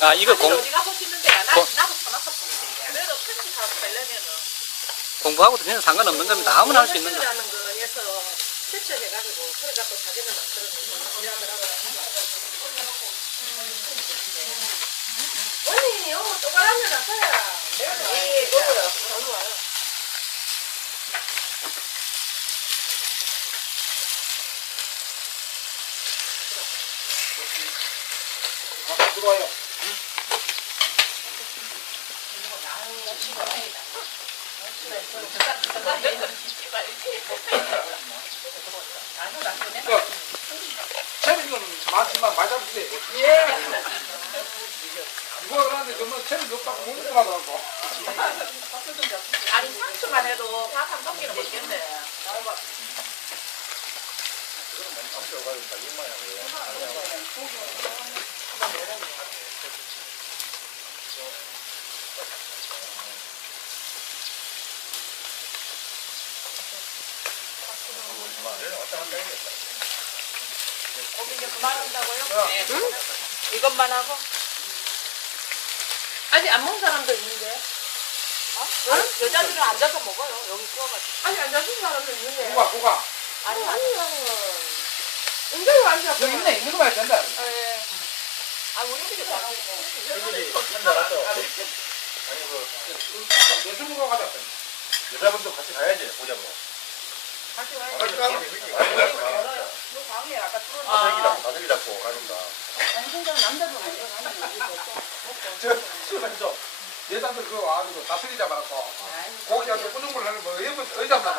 아 이거 공, 공부하고도 그냥 상관없는 겁니다. 아무나 할 수 있는 거. 캐치해가지고, 그래가 또 자기는 만들어내고. 언니, 이거 똑바라면 나서야. 예, 먹어요. 저는 와요. 들어와요 체 많이 잡으세요. 예. 누가 그러는데 정말 없다고 먹는 거 하더라고 아니, 상추만 해도 밥한 공기는 먹겠네. 고기 이제 그만한다고요? 네. 응? 이것만 하고? 아니, 안 먹는 사람도 있는데. 어? 여자들은 앉아서 먹어요. 여기 구워가지고. 아니, 앉아서 사람도 있는데. 누가 누가 아니, 아니요. 은근히 앉아. 여기 있네 있는 거 봐야 된다 예. 아, 우리들이 잘하고. 친구들이 한잔 왔어. 아니 그 내주먹으로 가자 여자분도 같이 가야지 보자고. 같이 와요. 같이 재밌지. 너 방에 아까 다슬기 틀어놨어. 잡고 다슬기 잡고 가는다. 아니, 혼자 남자도 안 들어가는 저 수면서 여자들 그거 와가지고 다스리 잡아갖고 고기 잡고 꾸중물 하는 거 의견 의자 나가